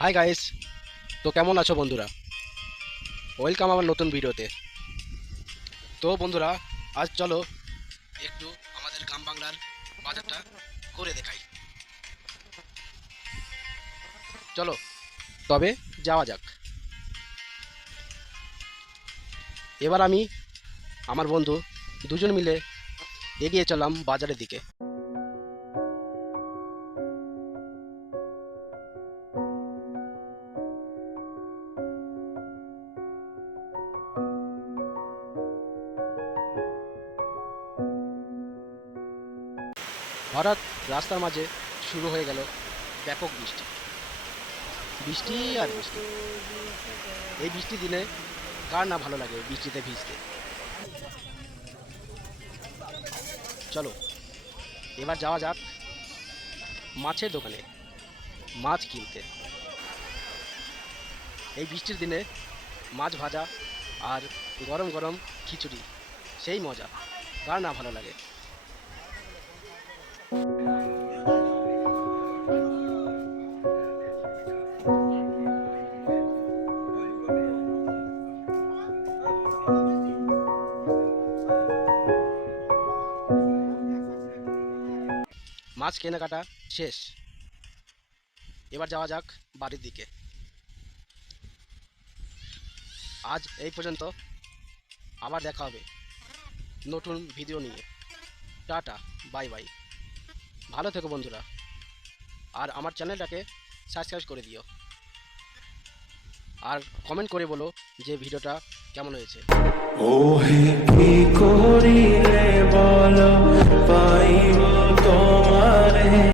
Hi guys, তো কেমন আছো বন্ধুরা? ওয়েলকাম আমার নতুন ভিডিওতে। তো বন্ধুরা, আজ চলো একটু আমাদের গ্রাম বাংলার বাজারটা করে দেখাই। চলো তবে যাওয়া যাক। এবার আমি আমার বন্ধু দুজন মিলে এগিয়ে চললাম বাজারের দিকে। হঠাৎ রাস্তার মাঝে শুরু হয়ে গেল ব্যাপক বৃষ্টি। বৃষ্টি আর বৃষ্টি। এই বৃষ্টির দিনে কার না ভালো লাগে বৃষ্টিতে ভিজতে। চলো এবার যাওয়া যাক মাছের দোকানে মাছ কিনতে। এই বৃষ্টির দিনে মাছ ভাজা আর গরম গরম খিচুড়ি, সেই মজা, কার না ভালো লাগে। মাছ কেনাকাটা শেষ, এবার যাওয়া যাক বাড়ির দিকে। আজ এই পর্যন্ত, আবার দেখা হবে নতুন ভিডিও নিয়ে। Tata, bye bye. ভালো থেকো বন্ধুরা, আর আমার চ্যানেলটাকে সাবস্ক্রাইব করে দিও, আর কমেন্ট করে বলো যে ভিডিওটা কেমন হয়েছে। ও হে কি করিলে বলো পাইব তোমারে।